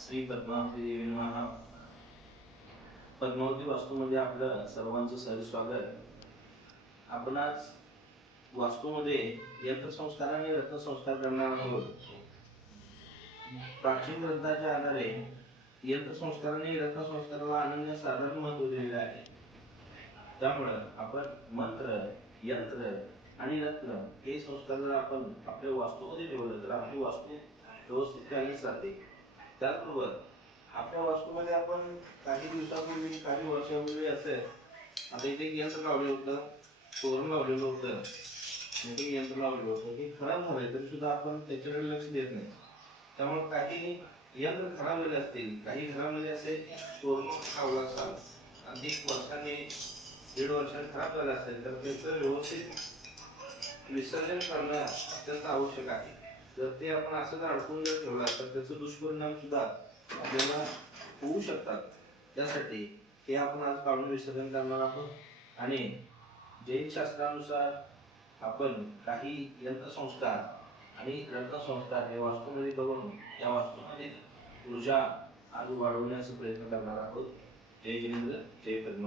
श्री पद्मावती देवी नमः. पद्मावती वास्तूमध्ये आपलं सर्वांचं सहज स्वागत. आपण आज वास्तूमध्ये यंत्रसंस्कार आणि रत्नसंस्कार करणार आहोत. प्राचीन ग्रंथाच्या आधारे यंत्रसंस्कार आणि रत्नसंस्काराला अनन्यसाधारण महत्त्व दिलेले आहे. त्यामुळं आपण मंत्र, यंत्र आणि रत्न हे संस्कार जर आपण आपल्या वास्तूमध्ये ठेवलं तर आपली वास्तू व्यवस्थित कायमच राहते. त्याचबरोबर आपल्या वास्तूमध्ये आपण काही दिवसापूर्वी, काही वर्षापूर्वी असेल आता इथे यंत्र लावलं होतं, तोरण लावलेलं होतं, मोठे यंत्र लावलेलं होतं, हे खराब झालंय तरी सुद्धा आपण त्याच्याकडे लक्ष देत नाही. त्यामुळे काही यंत्र खराब झाले असतील, काही घरामध्ये असे तोरण लावलं असाल आणि 1 वर्षाने 1.5 वर्षाने खराब झालं असेल तर त्याचं व्यवस्थित विसर्जन करणं अत्यंत आवश्यक आहे. जर ते आपण असंच अडकून जर ठेवला तर त्याचे दुष्परिणाम सुद्धा आपल्याला होऊ शकतात. त्यासाठी हे आपण आज काढून विसर्जन करणार आहोत. आणि जैन शास्त्रानुसार आपण काही यंत्रसंस्कार आणि रत्नसंस्कार हे वास्तूमध्ये करून या वास्तूमध्ये ऊर्जा आज वाढवण्याचा प्रयत्न करणार आहोत. जय जिनेंद्र, जय पद्मा.